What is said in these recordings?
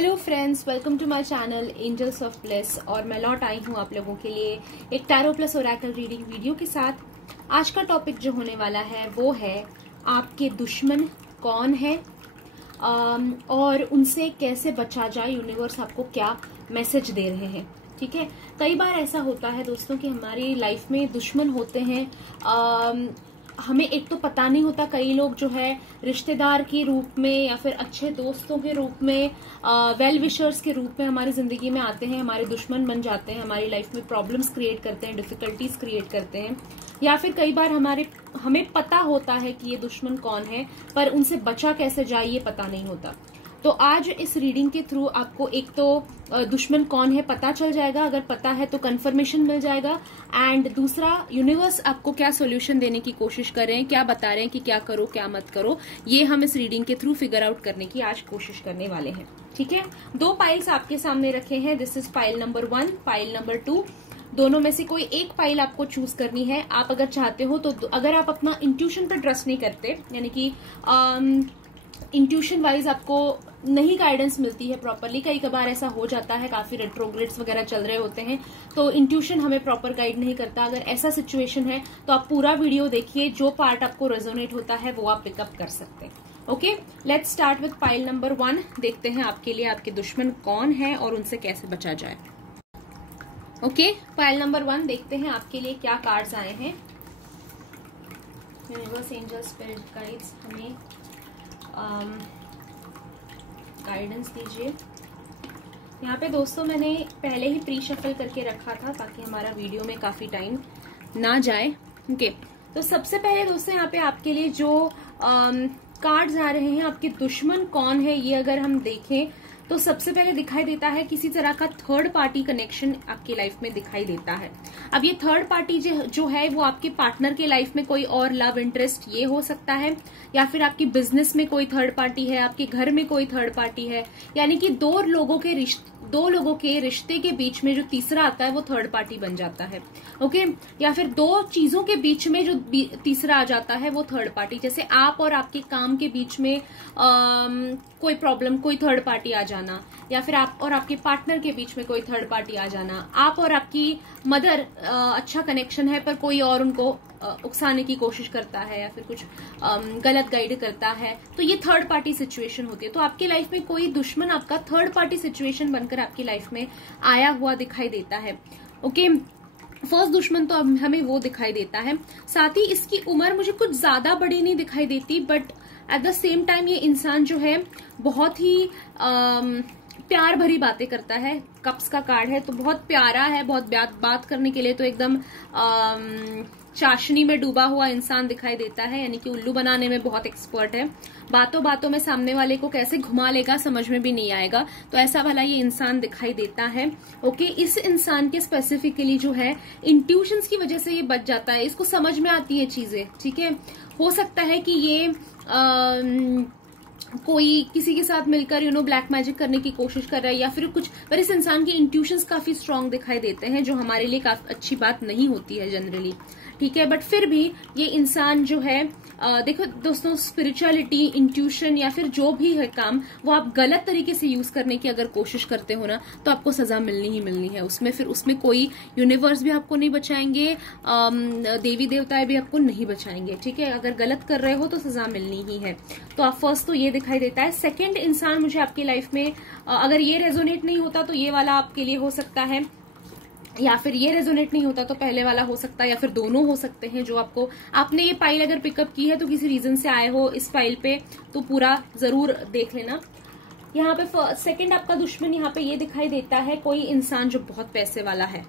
Hello friends, welcome to my channel Angels of Bliss. और मैं लौट आई हूँ आप लोगों के लिए एक tarot plus Oracle reading video के साथ। आज का टॉपिक जो होने वाला है वो है आपके दुश्मन कौन है और उनसे कैसे बचा जाए। यूनिवर्स आपको क्या मैसेज दे रहे हैं। ठीक है, कई बार ऐसा होता है दोस्तों कि हमारी लाइफ में दुश्मन होते हैं। हमें एक तो पता नहीं होता, कई लोग जो है रिश्तेदार के रूप में या फिर अच्छे दोस्तों के रूप में, वेल विशर्स के रूप में हमारी जिंदगी में आते हैं, हमारे दुश्मन बन जाते हैं, हमारी लाइफ में प्रॉब्लम्स क्रिएट करते हैं, डिफिकल्टीज क्रिएट करते हैं। या फिर कई बार हमें पता होता है कि ये दुश्मन कौन है, पर उनसे बचा कैसे जाए ये पता नहीं होता। तो आज इस रीडिंग के थ्रू आपको एक तो दुश्मन कौन है पता चल जाएगा, अगर पता है तो कंफर्मेशन मिल जाएगा। एंड दूसरा, यूनिवर्स आपको क्या सॉल्यूशन देने की कोशिश कर रहे हैं, क्या बता रहे हैं कि क्या करो क्या मत करो, ये हम इस रीडिंग के थ्रू फिगर आउट करने की आज कोशिश करने वाले हैं। ठीक है, दो पाइल्स आपके सामने रखे हैं। This is pile number 1, pile number 2। दोनों में से कोई एक पाइल आपको चूज करनी है। आप अगर चाहते हो तो, अगर आप अपना इंट्यूशन पर ट्रस्ट नहीं करते, यानी कि इंट्यूशन वाइज आपको नहीं गाइडेंस मिलती है प्रॉपरली, कई कबार ऐसा हो जाता है, काफी रेट्रोग्रेड्स वगैरह चल रहे होते हैं तो इंट्यूशन हमें प्रॉपर गाइड नहीं करता। अगर ऐसा सिचुएशन है तो आप पूरा वीडियो देखिए, जो पार्ट आपको रेजोनेट होता है वो आप पिकअप कर सकते हैं। Okay, let's start with pile number 1। देखते हैं आपके लिए आपके दुश्मन कौन है और उनसे कैसे बचा जाए। ओके, पाइल नंबर 1 देखते हैं आपके लिए क्या कार्ड्स आए हैं। यूनिवर्स, एंजल, स्पिरिट गाइड्स हमें गाइडेंस दीजिए। यहाँ पे दोस्तों मैंने पहले ही प्री शफल करके रखा था ताकि हमारा वीडियो में काफी टाइम ना जाए। ओके, तो सबसे पहले दोस्तों यहाँ पे आपके लिए जो कार्ड्स आ रहे हैं, आपके दुश्मन कौन है, ये अगर हम देखें तो सबसे पहले दिखाई देता है किसी तरह का थर्ड पार्टी कनेक्शन आपकी लाइफ में दिखाई देता है। अब ये थर्ड पार्टी जो है वो आपके पार्टनर के लाइफ में कोई और लव इंटरेस्ट ये हो सकता है, या फिर आपकी बिजनेस में कोई थर्ड पार्टी है, आपके घर में कोई थर्ड पार्टी है, यानी कि दो लोगों के रिश्ते के बीच में जो तीसरा आता है वो थर्ड पार्टी बन जाता है। ओके, या फिर दो चीजों के बीच में जो तीसरा आ जाता है वो थर्ड पार्टी, जैसे आप और आपके काम के बीच में कोई प्रॉब्लम, कोई थर्ड पार्टी आ जाना, या फिर आप और आपके पार्टनर के बीच में कोई थर्ड पार्टी आ जाना, आप और आपकी मदर अच्छा कनेक्शन है पर कोई और उनको उकसाने की कोशिश करता है या फिर कुछ गलत गाइड करता है, तो ये थर्ड पार्टी सिचुएशन होती है। तो आपकी लाइफ में कोई दुश्मन आपका थर्ड पार्टी सिचुएशन बनकर आपकी लाइफ में आया हुआ दिखाई देता है। ओके, फर्स्ट दुश्मन तो अब हमें वो दिखाई देता है। साथ ही इसकी उम्र मुझे कुछ ज्यादा बड़ी नहीं दिखाई देती, but at the same time ये इंसान जो है बहुत ही प्यार भरी बातें करता है। कप्स का कार्ड है तो बहुत प्यारा है, बहुत बात करने के लिए तो एकदम चाशनी में डूबा हुआ इंसान दिखाई देता है, यानी कि उल्लू बनाने में बहुत एक्सपर्ट है। बातों बातों में सामने वाले को कैसे घुमा लेगा समझ में भी नहीं आएगा, तो ऐसा वाला ये इंसान दिखाई देता है। ओके, इस इंसान के स्पेसिफिकली जो है इंट्यूशंस की वजह से ये बच जाता है, इसको समझ में आती है चीजें। ठीक है, हो सकता है कि ये कोई किसी के साथ मिलकर ब्लैक मैजिक करने की कोशिश कर रहा है या फिर कुछ, पर इस इंसान के इंट्यूशंस काफी स्ट्रांग दिखाई देते हैं, जो हमारे लिए काफी अच्छी बात नहीं होती है जनरली। ठीक है, बट फिर भी ये इंसान जो है देखो दोस्तों, स्पिरिचुअलिटी, इंट्यूशन या फिर जो भी है काम, वो आप गलत तरीके से यूज करने की अगर कोशिश करते हो ना तो आपको सजा मिलनी ही मिलनी है उसमें। फिर उसमें कोई यूनिवर्स भी आपको नहीं बचाएंगे, देवी देवताएं भी आपको नहीं बचाएंगे। ठीक है, अगर गलत कर रहे हो तो सजा मिलनी ही है। तो आप फर्स्ट तो ये दिखाई देता है। सेकेंड इंसान मुझे आपकी लाइफ में, अगर ये रेजोनेट नहीं होता तो ये वाला आपके लिए हो सकता है, या फिर ये रेजोनेट नहीं होता तो पहले वाला हो सकता है, या फिर दोनों हो सकते हैं। जो आपने ये फाइल अगर पिकअप की है तो किसी रीजन से आए हो इस फाइल पे, तो पूरा जरूर देख लेना। यहाँ पे सेकंड आपका दुश्मन यहाँ पे ये दिखाई देता है कोई इंसान जो बहुत पैसे वाला है।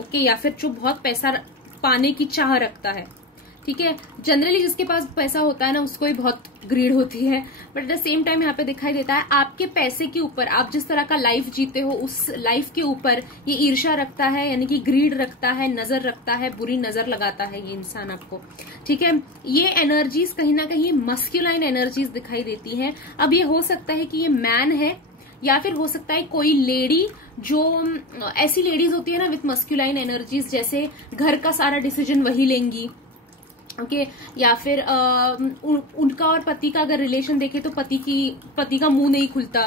ओके, या फिर जो बहुत पैसा पाने की चाह रखता है। ठीक है, जनरली जिसके पास पैसा होता है ना उसको ही बहुत ग्रीड होती है, but at the same time यहाँ पे दिखाई देता है आपके पैसे के ऊपर, आप जिस तरह का लाइफ जीते हो उस लाइफ के ऊपर ये ईर्ष्या रखता है, यानी कि ग्रीड रखता है, नजर रखता है, बुरी नजर लगाता है ये इंसान आपको। ठीक है, ये एनर्जीज कहीं ना कहीं मस्क्यूलाइन एनर्जीज दिखाई देती हैं। अब ये हो सकता है कि ये मैन है, या फिर हो सकता है कोई लेडी, जो ऐसी लेडीज होती है ना विथ मस्क्यूलाइन एनर्जीज, जैसे घर का सारा डिसीजन वही लेंगी। ओके, या फिर उनका और पति का अगर रिलेशन देखे तो पति का मुंह नहीं खुलता,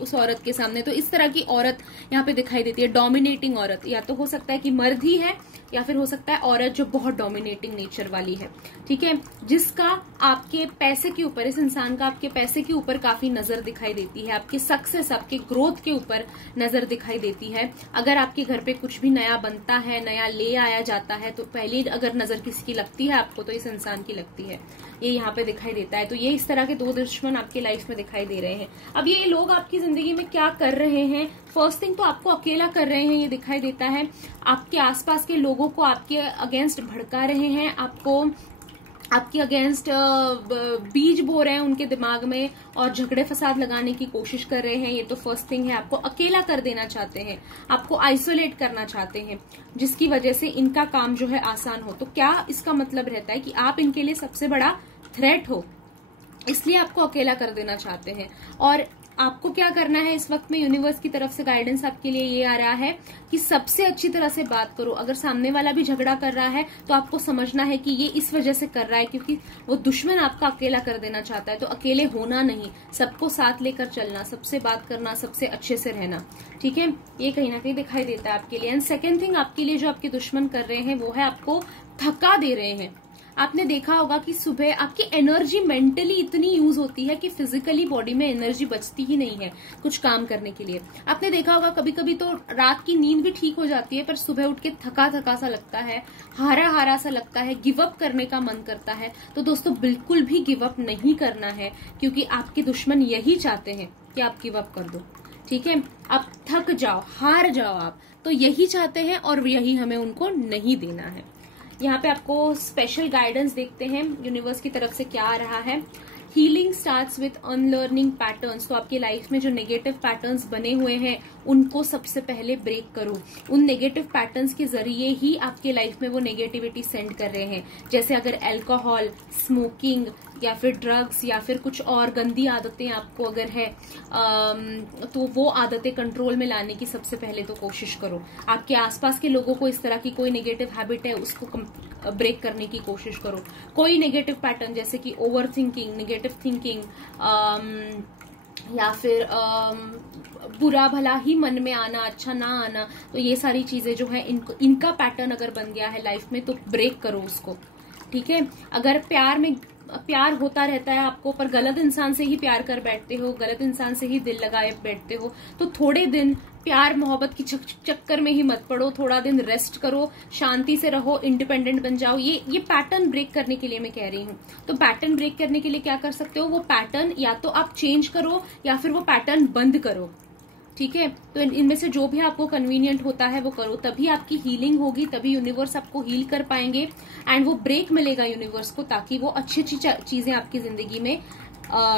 उस औरत के सामने। तो इस तरह की औरत यहाँ पे दिखाई देती है, डोमिनेटिंग औरत। या तो हो सकता है कि मर्द ही है, या फिर हो सकता है औरत जो बहुत डोमिनेटिंग नेचर वाली है, ठीक है, जिसका आपके पैसे के ऊपर, इस इंसान का आपके पैसे के ऊपर काफी नजर दिखाई देती है, आपके सक्सेस, आपके ग्रोथ के ऊपर नजर दिखाई देती है। अगर आपके घर पे कुछ भी नया बनता है, नया ले आया जाता है, तो पहली अगर नजर किसी की लगती है आपको, तो इस इंसान की लगती है, ये यहाँ पे दिखाई देता है। तो ये इस तरह के दो दुश्मन आपकी लाइफ में दिखाई दे रहे हैं। अब ये लोग आपकी जिंदगी में क्या कर रहे हैं? फर्स्ट थिंग तो आपको अकेला कर रहे हैं, ये दिखाई देता है। आपके आसपास के लोगों को आपके अगेंस्ट भड़का रहे हैं, आपके अगेंस्ट बीज बो रहे हैं उनके दिमाग में, और झगड़े फसाद लगाने की कोशिश कर रहे हैं। ये तो फर्स्ट थिंग है, आपको अकेला कर देना चाहते हैं, आपको आइसोलेट करना चाहते हैं, जिसकी वजह से इनका काम जो है आसान हो। तो क्या इसका मतलब रहता है कि आप इनके लिए सबसे बड़ा थ्रेट हो, इसलिए आपको अकेला कर देना चाहते हैं। और आपको क्या करना है इस वक्त में? यूनिवर्स की तरफ से गाइडेंस आपके लिए ये आ रहा है कि सबसे अच्छी तरह से बात करो। अगर सामने वाला भी झगड़ा कर रहा है तो आपको समझना है कि ये इस वजह से कर रहा है क्योंकि वो दुश्मन आपका अकेला कर देना चाहता है। तो अकेले होना नहीं, सबको साथ लेकर चलना, सबसे बात करना, सबसे अच्छे से रहना, ठीक है, ये कहीं ना कहीं दिखाई देता है आपके लिए। एंड सेकेंड थिंग आपके लिए जो आपके दुश्मन कर रहे हैं वो है आपको थका दे रहे हैं। आपने देखा होगा कि सुबह आपकी एनर्जी मेंटली इतनी यूज होती है कि फिजिकली बॉडी में एनर्जी बचती ही नहीं है कुछ काम करने के लिए। आपने देखा होगा कभी कभी तो रात की नींद भी ठीक हो जाती है, पर सुबह उठ के थका थका सा लगता है, हारा हारा सा लगता है, गिव अप करने का मन करता है। तो दोस्तों बिल्कुल भी गिव अप नहीं करना है, क्योंकि आपके दुश्मन यही चाहते हैं कि आप गिव अप कर दो, ठीक है, आप थक जाओ, हार जाओ आप, तो यही चाहते हैं और यही हमें उनको नहीं देना है। यहाँ पे आपको स्पेशल गाइडेंस देखते हैं यूनिवर्स की तरफ से क्या आ रहा है। Healing starts with unlearning patterns. तो आपकी लाइफ में जो नेगेटिव पैटर्न्स बने हुए हैं उनको सबसे पहले ब्रेक करो। उन नेगेटिव पैटर्न्स के जरिए ही आपके लाइफ में वो नेगेटिविटी सेंड कर रहे हैं। जैसे अगर अल्कोहल, स्मोकिंग या फिर ड्रग्स या फिर कुछ और गंदी आदतें आपको अगर है तो वो आदतें कंट्रोल में लाने की सबसे पहले तो कोशिश करो। आपके आसपास के लोगों को इस तरह की कोई नेगेटिव हैबिट है उसको ब्रेक करने की कोशिश करो। कोई नेगेटिव पैटर्न जैसे कि ओवर थिंकिंग, नेगेटिव थिंकिंग या फिर बुरा भला ही मन में आना, अच्छा ना आना, तो ये सारी चीजें जो है इनका पैटर्न अगर बन गया है लाइफ में तो ब्रेक करो उसको, ठीक है। अगर प्यार होता रहता है आपको पर गलत इंसान से ही प्यार कर बैठते हो, गलत इंसान से ही दिल लगाए बैठते हो, तो थोड़े दिन प्यार मोहब्बत की चक्कर में ही मत पड़ो, थोड़ा दिन रेस्ट करो, शांति से रहो, इंडिपेंडेंट बन जाओ। ये पैटर्न ब्रेक करने के लिए मैं कह रही हूँ। तो पैटर्न ब्रेक करने के लिए क्या कर सकते हो? वो पैटर्न या तो आप चेंज करो या फिर वो पैटर्न बंद करो, ठीक है। तो इनमें से जो भी आपको कन्वीनियंट होता है वो करो, तभी आपकी हीलिंग होगी, तभी यूनिवर्स आपको हील कर पाएंगे एंड वो ब्रेक मिलेगा यूनिवर्स को, ताकि वो अच्छी अच्छी चीजें आपकी जिंदगी में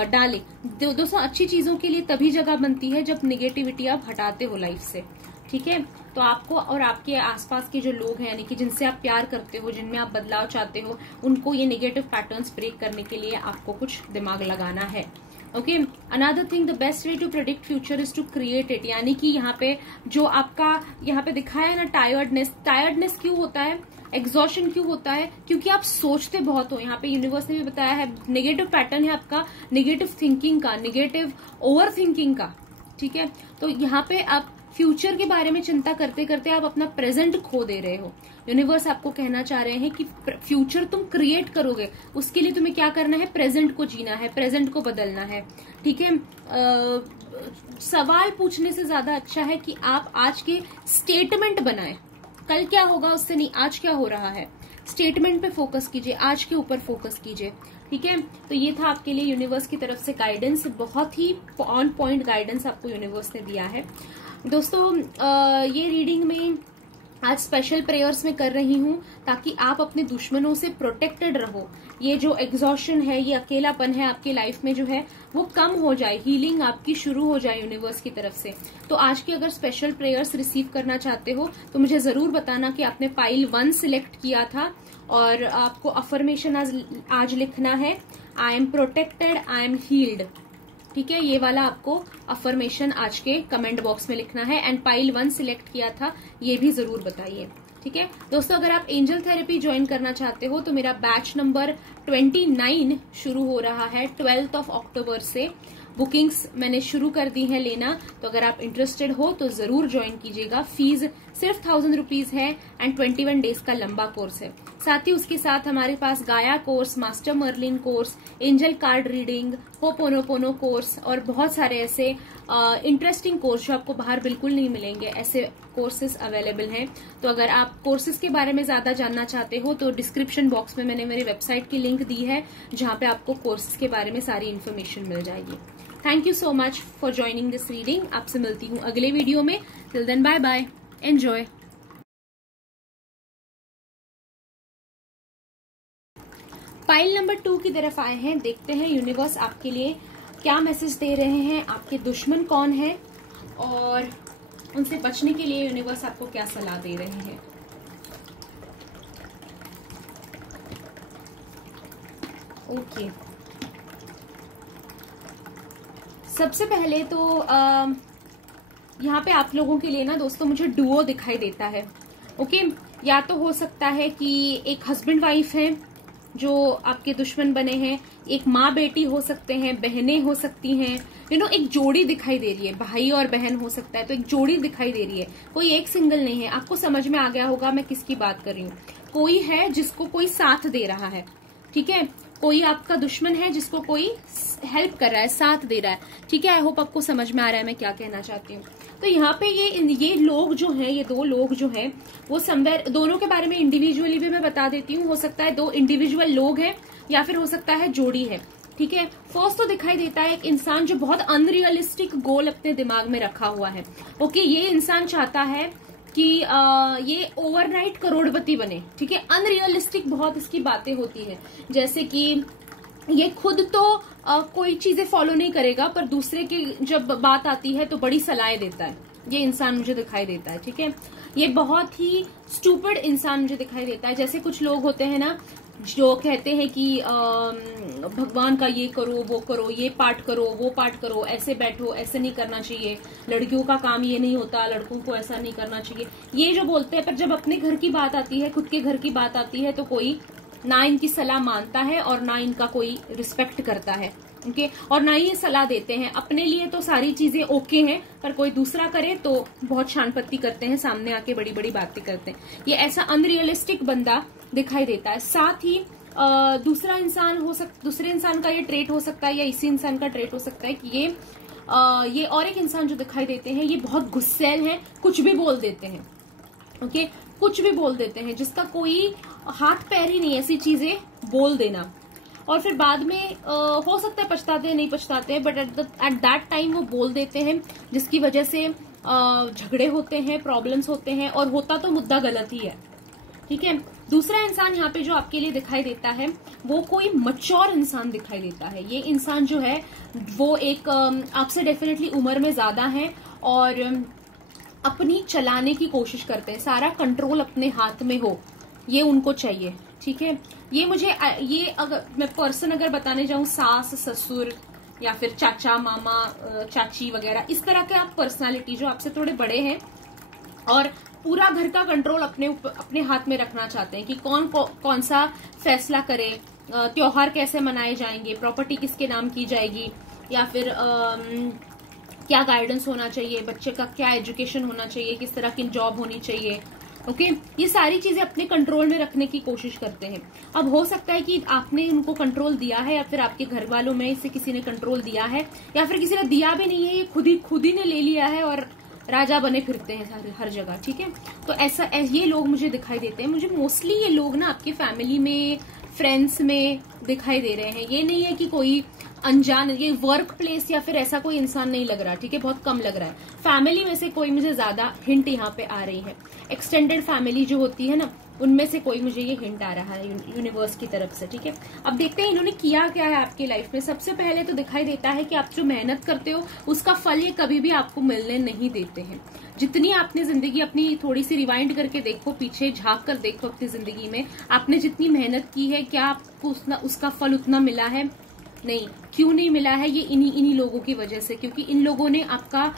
डाले। दोस्तों अच्छी चीजों के लिए तभी जगह बनती है जब निगेटिविटी आप हटाते हो लाइफ से, ठीक है। तो आपको और आपके आसपास के जो लोग हैं, यानी कि जिनसे आप प्यार करते हो, जिनमें आप बदलाव चाहते हो, उनको ये नेगेटिव पैटर्न्स ब्रेक करने के लिए आपको कुछ दिमाग लगाना है। Okay, another thing, the best way to predict future is to create it. यानी कि यहाँ पे जो आपका यहाँ पे दिखाया है ना टायर्डनेस क्यों होता है, एग्जॉशन क्यों होता है? क्योंकि आप सोचते बहुत हो। यहाँ पे यूनिवर्स ने भी बताया है नेगेटिव पैटर्न है आपका नेगेटिव थिंकिंग का, नेगेटिव ओवर थिंकिंग का, ठीक है। तो यहाँ पे आप फ्यूचर के बारे में चिंता करते करते आप अपना प्रेजेंट खो दे रहे हो। यूनिवर्स आपको कहना चाह रहे हैं कि फ्यूचर तुम क्रिएट करोगे, उसके लिए तुम्हें क्या करना है? प्रेजेंट को जीना है, प्रेजेंट को बदलना है, ठीक है। सवाल पूछने से ज्यादा अच्छा है कि आप आज के स्टेटमेंट बनाएं। कल क्या होगा उससे नहीं, आज क्या हो रहा है, स्टेटमेंट पे फोकस कीजिए, आज के ऊपर फोकस कीजिए, ठीक है। तो ये था आपके लिए यूनिवर्स की तरफ से गाइडेंस, बहुत ही ऑन पॉइंट गाइडेंस आपको यूनिवर्स ने दिया है। दोस्तों ये रीडिंग में आज स्पेशल प्रेयर्स में कर रही हूँ ताकि आप अपने दुश्मनों से प्रोटेक्टेड रहो। ये जो एग्जॉशन है, ये अकेलापन है आपकी लाइफ में जो है वो कम हो जाए, हीलिंग आपकी शुरू हो जाए यूनिवर्स की तरफ से। तो आज की अगर स्पेशल प्रेयर्स रिसीव करना चाहते हो तो मुझे जरूर बताना कि आपने पाइल 1 सिलेक्ट किया था और आपको अफर्मेशन आज लिखना है, I am protected, I am heeled, ठीक है। ये वाला आपको अफर्मेशन आज के कमेंट बॉक्स में लिखना है। एंड पाइल 1 सिलेक्ट किया था ये भी जरूर बताइए, ठीक है। दोस्तों अगर आप एंजल थेरेपी ज्वाइन करना चाहते हो तो मेरा बैच नंबर 29 शुरू हो रहा है 12 अक्टूबर से। बुकिंग्स मैंने शुरू कर दी है लेना, तो अगर आप इंटरेस्टेड हो तो जरूर ज्वाइन कीजिएगा। फीस सिर्फ 1000 रुपीज है एंड 21 डेज का लंबा कोर्स है। साथ ही उसके साथ हमारे पास Gaia course, master Merlin course, angel card reading, Ho'oponopono course और बहुत सारे ऐसे इंटरेस्टिंग कोर्स जो आपको बाहर बिल्कुल नहीं मिलेंगे, ऐसे कोर्सेज अवेलेबल हैं। तो अगर आप कोर्सेज के बारे में ज्यादा जानना चाहते हो तो डिस्क्रिप्शन बॉक्स में मैंने मेरी वेबसाइट की लिंक दी है, जहां पे आपको कोर्सेज के बारे में सारी इन्फॉर्मेशन मिल जाएगी। Thank you so much for joining this reading. आपसे मिलती हूँ अगले वीडियो में। Till then bye bye, enjoy. Pile number 2 की तरफ आए हैं। देखते हैं यूनिवर्स आपके लिए क्या मैसेज दे रहे हैं, आपके दुश्मन कौन है और उनसे बचने के लिए यूनिवर्स आपको क्या सलाह दे रहे हैं। ओके, सबसे पहले तो यहाँ पे आप लोगों के लिए ना दोस्तों मुझे डुओ दिखाई देता है। ओके, या तो हो सकता है कि एक हस्बैंड वाइफ है जो आपके दुश्मन बने हैं, एक माँ बेटी हो सकते हैं, बहनें हो सकती हैं, एक जोड़ी दिखाई दे रही है, भाई और बहन हो सकता है, तो एक जोड़ी दिखाई दे रही है, कोई एक सिंगल नहीं है। आपको समझ में आ गया होगा मैं किसकी बात कर रही हूँ। कोई है जिसको कोई साथ दे रहा है, ठीक है, कोई आपका दुश्मन है जिसको कोई हेल्प कर रहा है, साथ दे रहा है, ठीक है। आई होप आपको समझ में आ रहा है मैं क्या कहना चाहती हूँ। तो यहाँ पे ये लोग जो हैं, ये दो लोग जो हैं वो समवेयर, दोनों के बारे में इंडिविजुअली भी मैं बता देती हूँ। हो सकता है 2 इंडिविजुअल लोग हैं या फिर हो सकता है जोड़ी है, ठीक है। फर्स्ट तो दिखाई देता है एक इंसान जो बहुत अनरियलिस्टिक गोल अपने दिमाग में रखा हुआ है। ओके, ये इंसान चाहता है कि ये ओवरनाइट करोड़पति बने, ठीक है। अनरियलिस्टिक बहुत इसकी बातें होती है, जैसे कि ये खुद तो कोई चीजें फॉलो नहीं करेगा पर दूसरे की जब बात आती है तो बड़ी सलाहें देता है। ये इंसान मुझे दिखाई देता है, ठीक है। ये बहुत ही स्टूपिड इंसान मुझे दिखाई देता है। जैसे कुछ लोग होते हैं ना जो कहते हैं कि भगवान का ये करो, वो करो, ये पाठ करो, वो पाठ करो, ऐसे बैठो, ऐसे नहीं करना चाहिए, लड़कियों का काम ये नहीं होता, लड़कों को ऐसा नहीं करना चाहिए, ये जो बोलते हैं। पर जब अपने घर की बात आती है, खुद के घर की बात आती है, तो कोई ना इनकी सलाह मानता है और ना इनका कोई रिस्पेक्ट करता है, ओके। और ना ही ये सलाह देते हैं। अपने लिए तो सारी चीजें ओके हैं, पर कोई दूसरा करे तो बहुत शानपत्ती करते हैं, सामने आके बड़ी बड़ी बातें करते हैं। ये ऐसा अनरियलिस्टिक बंदा दिखाई देता है। साथ ही दूसरे इंसान का ये ट्रेट हो सकता है या इसी इंसान का ट्रेट हो सकता है कि ये और एक इंसान जो दिखाई देते हैं ये बहुत गुस्सैल हैं, कुछ भी बोल देते हैं, ओके, कुछ भी बोल देते हैं, जिसका कोई हाथ पैर ही नहीं, ऐसी चीजें बोल देना। और फिर बाद में हो सकता है पछताते हैं, नहीं पछताते हैं, बट एट दैट टाइम वो बोल देते हैं, जिसकी वजह से झगड़े होते हैं, प्रॉब्लम्स होते हैं, और होता तो मुद्दा गलत ही है, ठीक है। दूसरा इंसान यहाँ पे जो आपके लिए दिखाई देता है वो कोई मैच्योर इंसान दिखाई देता है। ये इंसान जो है वो एक आपसे डेफिनेटली उम्र में ज्यादा है और अपनी चलाने की कोशिश करते हैं, सारा कंट्रोल अपने हाथ में हो, ये उनको चाहिए, ठीक है। ये अगर मैं पर्सन अगर बताने जाऊं, सास ससुर या फिर चाचा मामा चाची वगैरह, इस तरह के आप पर्सनालिटी जो आपसे थोड़े बड़े हैं और पूरा घर का कंट्रोल अपने हाथ में रखना चाहते हैं कि कौन सा फैसला करे, त्योहार कैसे मनाए जाएंगे, प्रॉपर्टी किसके नाम की जाएगी, या फिर क्या गाइडेंस होना चाहिए, बच्चे का क्या एजुकेशन होना चाहिए, किस तरह की जॉब होनी चाहिए, ओके। ये सारी चीजें अपने कंट्रोल में रखने की कोशिश करते हैं। अब हो सकता है कि आपने उनको कंट्रोल दिया है या फिर आपके घर वालों में से किसी ने कंट्रोल दिया है या फिर किसी ने दिया भी नहीं है, ये खुद ही ने ले लिया है और राजा बने फिरते हैं हर जगह, ठीक है। तो ऐसा ये लोग मुझे दिखाई देते हैं। मुझे मोस्टली ये लोग ना आपके फैमिली में, फ्रेंड्स में दिखाई दे रहे हैं। ये नहीं है कि कोई अनजान, ये वर्क प्लेस या फिर ऐसा कोई इंसान नहीं लग रहा, ठीक है, बहुत कम लग रहा है। फैमिली में से कोई मुझे ज्यादा हिंट यहाँ पे आ रही है। एक्सटेंडेड फैमिली जो होती है ना, उनमें से कोई मुझे ये हिंट आ रहा है यूनिवर्स की तरफ से, ठीक है। अब देखते हैं इन्होंने किया क्या है आपकी लाइफ में। सबसे पहले तो दिखाई देता है कि आप जो मेहनत करते हो उसका फल ये कभी भी आपको मिलने नहीं देते हैं। जितनी आपने जिंदगी अपनी थोड़ी सी रिवाइंड करके देखो, पीछे झांक कर देखो अपनी जिंदगी में, आपने जितनी मेहनत की है, क्या आपको उसका फल उतना मिला है? नहीं। क्यों नहीं मिला है? ये इन्हीं लोगों की वजह से, क्योंकि इन लोगों ने आपका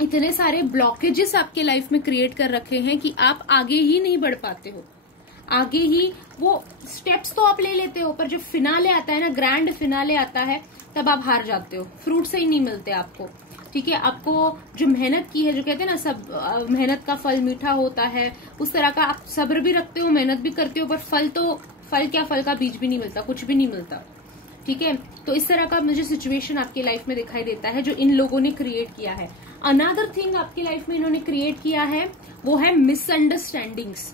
इतने सारे ब्लॉकेजेस आपके लाइफ में क्रिएट कर रखे हैं कि आप आगे ही नहीं बढ़ पाते हो। आगे ही वो स्टेप्स तो आप ले लेते हो, पर जब फिनाले आता है ना, ग्रैंड फिनाले आता है, तब आप हार जाते हो, फ्रूट से ही नहीं मिलते आपको। ठीक है, आपको जो मेहनत की है, जो कहते हैं ना सब मेहनत का फल मीठा होता है, उस तरह का आप सब्र भी रखते हो, मेहनत भी करते हो, पर फल क्या, फल का बीज भी नहीं मिलता, कुछ भी नहीं मिलता। ठीक है, तो इस तरह का मुझे सिचुएशन आपकी लाइफ में दिखाई देता है जो इन लोगों ने क्रिएट किया है। अनदर थिंग आपकी लाइफ में इन्होंने क्रिएट किया है वो है मिसअंडरस्टैंडिंग्स।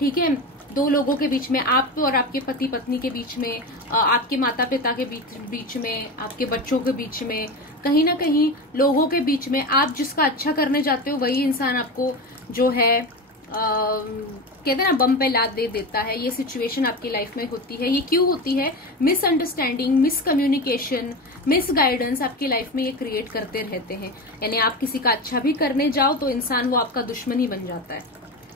ठीक है, दो लोगों के बीच में, आप और आपके पति पत्नी के बीच में, आपके माता पिता के बीच में, आपके बच्चों के बीच में, कहीं ना कहीं लोगों के बीच में, आप जिसका अच्छा करने जाते हो वही इंसान आपको जो है कहते हैं ना बम पे लात दे देता है। ये सिचुएशन आपकी लाइफ में होती है। ये क्यों होती है? मिसअंडरस्टैंडिंग, मिसकम्युनिकेशन, मिसगाइडेंस आपकी लाइफ में ये क्रिएट करते रहते हैं। यानी आप किसी का अच्छा भी करने जाओ तो इंसान वो आपका दुश्मन ही बन जाता है,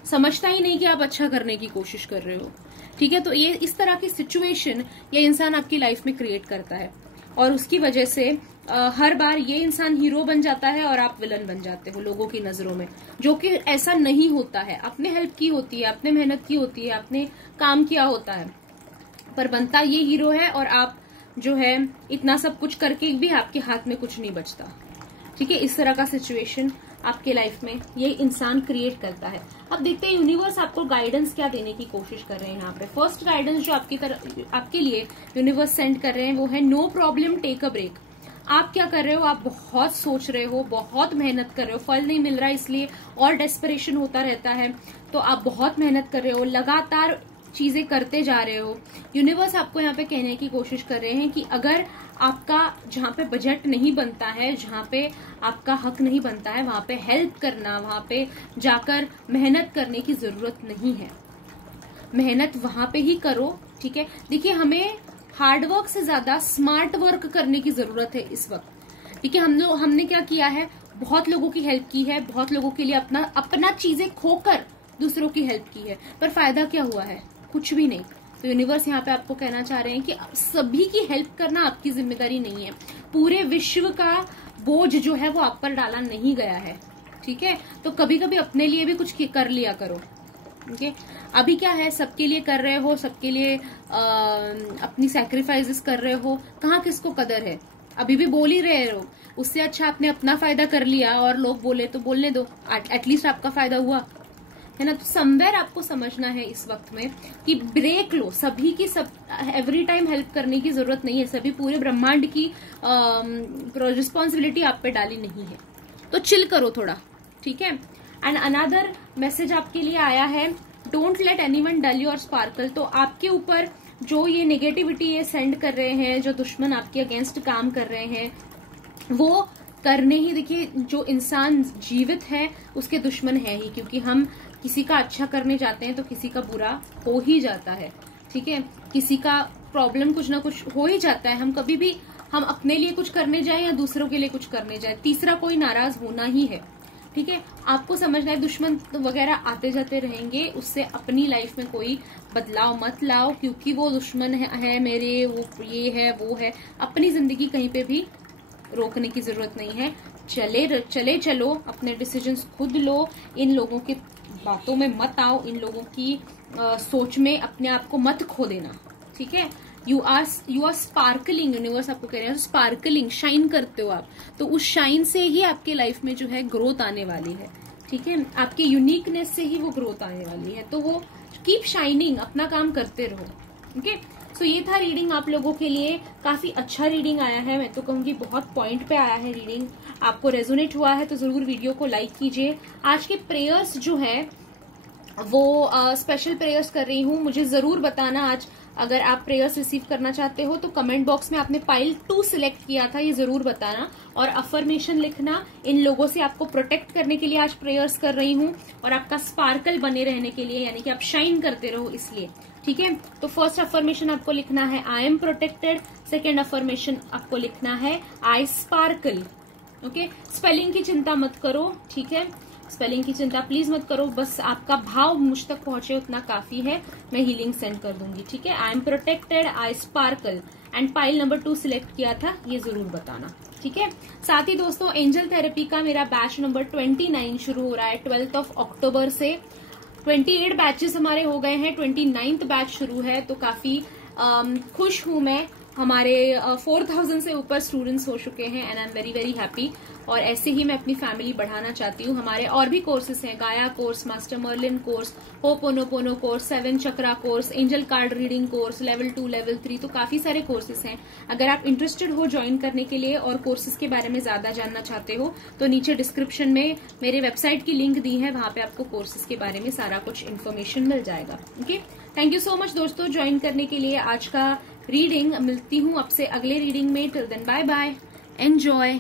समझता ही नहीं कि आप अच्छा करने की कोशिश कर रहे हो। ठीक है, तो ये इस तरह की सिचुएशन ये इंसान आपकी लाइफ में क्रिएट करता है और उसकी वजह से हर बार ये इंसान हीरो बन जाता है और आप विलन बन जाते हो लोगों की नजरों में, जो कि ऐसा नहीं होता है। आपने हेल्प की होती है, आपने मेहनत की होती है, आपने काम किया होता है, पर बनता ये हीरो है और आप जो है इतना सब कुछ करके भी आपके हाथ में कुछ नहीं बचता। ठीक है, इस तरह का सिचुएशन आपके लाइफ में ये इंसान क्रिएट करता है। अब देखते हैं यूनिवर्स आपको गाइडेंस क्या देने की कोशिश कर रहे हैं। यहाँ पे फर्स्ट गाइडेंस जो आपके लिए यूनिवर्स सेंड कर रहे हैं वो है no problem, take a break. आप क्या कर रहे हो? आप बहुत सोच रहे हो, बहुत मेहनत कर रहे हो, फल नहीं मिल रहा है इसलिए और डेस्परेशन होता रहता है, तो आप बहुत मेहनत कर रहे हो, लगातार चीजें करते जा रहे हो। यूनिवर्स आपको यहाँ पे कहने की कोशिश कर रहे हैं कि अगर आपका जहाँ पे बजट नहीं बनता है, जहाँ पे आपका हक नहीं बनता है, वहां पे हेल्प करना, वहां पे जाकर मेहनत करने की जरूरत नहीं है। मेहनत वहां पे ही करो। ठीक है, देखिए हमें हार्डवर्क से ज्यादा स्मार्ट वर्क करने की जरूरत है इस वक्त। ठीक है, हमने क्या किया है, बहुत लोगों की हेल्प की है, बहुत लोगों के लिए अपना चीजें खोकर दूसरों की हेल्प की है, पर फायदा क्या हुआ है? कुछ भी नहीं। तो यूनिवर्स यहाँ पे आपको कहना चाह रहे हैं कि सभी की हेल्प करना आपकी जिम्मेदारी नहीं है, पूरे विश्व का बोझ जो है वो आप पर डाला नहीं गया है। ठीक है, तो कभी कभी अपने लिए भी कुछ कर लिया करो। ओके, अभी क्या है, सबके लिए कर रहे हो, सबके लिए अपनी सैक्रिफाइसेस कर रहे हो, कहाँ किसको कदर है? अभी भी बोल ही रहे हो। उससे अच्छा आपने अपना फायदा कर लिया और लोग बोले तो बोलने दो, एटलीस्ट आपका फायदा हुआ है ना। तो समवेयर आपको समझना है इस वक्त में कि ब्रेक लो। सभी की एवरी टाइम हेल्प करने की जरूरत नहीं है, सभी पूरे ब्रह्मांड की रिस्पॉन्सिबिलिटी आप पे डाली नहीं है, तो चिल करो थोड़ा। ठीक है, एंड अनदर मैसेज आपके लिए आया है, don't let anyone dull your sparkle. तो आपके ऊपर जो ये नेगेटिविटी ये सेंड कर रहे हैं, जो दुश्मन आपके अगेंस्ट काम कर रहे हैं, वो करने ही, देखिए जो इंसान जीवित है उसके दुश्मन है ही, क्योंकि हम किसी का अच्छा करने जाते हैं तो किसी का बुरा हो ही जाता है। ठीक है, किसी का प्रॉब्लम कुछ ना कुछ हो ही जाता है। हम कभी भी हम अपने लिए कुछ करने जाए या दूसरों के लिए कुछ करने जाए, तीसरा कोई नाराज होना ही है। ठीक है, आपको समझना है दुश्मन वगैरह आते जाते रहेंगे, उससे अपनी लाइफ में कोई बदलाव मत लाओ, क्योंकि वो दुश्मन है मेरे, वो ये है वो है। अपनी जिंदगी कहीं पे भी रोकने की जरूरत नहीं है। चलो, अपने डिसीजंस खुद लो, इन लोगों की बातों में मत आओ, इन लोगों की सोच में अपने आप को मत खो देना। ठीक है, यू आर स्पार्कलिंग, यूनिवर्स आपको कह रहे हैं स्पार्कलिंग, शाइन करते हो आप, तो उस शाइन से ही आपके लाइफ में जो है ग्रोथ आने वाली है। ठीक है, आपके यूनिकनेस से ही वो ग्रोथ आने वाली है, तो वो कीप शाइनिंग, अपना काम करते रहो। ओके, सो ये था रीडिंग आप लोगों के लिए। काफी अच्छा रीडिंग आया है, मैं तो कहूंगी बहुत पॉइंट पे आया है रीडिंग। आपको रेजोनेट हुआ है तो जरूर वीडियो को लाइक कीजिए। आज के प्रेयर्स जो है वो स्पेशल प्रेयर्स कर रही हूँ, मुझे जरूर बताना आज अगर आप प्रेयर्स रिसीव करना चाहते हो तो कमेंट बॉक्स में आपने पाइल 2 सिलेक्ट किया था, ये जरूर बताना और अफर्मेशन लिखना। इन लोगों से आपको प्रोटेक्ट करने के लिए आज प्रेयर्स कर रही हूँ और आपका स्पार्कल बने रहने के लिए, यानी कि आप शाइन करते रहो इसलिए। ठीक है, तो फर्स्ट अफर्मेशन आपको लिखना है I am protected, second affirmation आपको लिखना है आई स्पार्कल। ओके, स्पेलिंग की चिंता मत करो। ठीक है, स्पेलिंग की चिंता प्लीज मत करो, बस आपका भाव मुझ तक पहुंचे उतना काफी है, मैं हीलिंग सेंड कर दूंगी। ठीक है, I am protected, I sparkle and pile number 2 select किया था, ये जरूर बताना। ठीक है, साथ ही दोस्तों एंजल थेरेपी का मेरा बैच नंबर 29 शुरू हो रहा है 12 अक्टूबर से। 28 बैचेस हमारे हो गए हैं, 29th बैच शुरू है, तो काफी खुश हूं मैं हमारे 4000 से ऊपर स्टूडेंट्स हो चुके हैं and I am very very happy. और ऐसे ही मैं अपनी फैमिली बढ़ाना चाहती हूँ। हमारे और भी कोर्सेज हैं, Gaia course, master Merlin course, hooponopono course, 7 chakra course, angel card reading course, level 2, level 3, तो काफी सारे कोर्सेज हैं। अगर आप इंटरेस्टेड हो ज्वाइन करने के लिए और कोर्सेज के बारे में ज्यादा जानना चाहते हो तो नीचे डिस्क्रिप्शन में मेरे वेबसाइट की लिंक दी है, वहां पे आपको कोर्सेज के बारे में सारा कुछ इन्फॉर्मेशन मिल जाएगा। Okay, thank you so much दोस्तों ज्वाइन करने के लिए। आज का रीडिंग, मिलती हूँ आपसे अगले रीडिंग में। Till then bye bye, enjoy.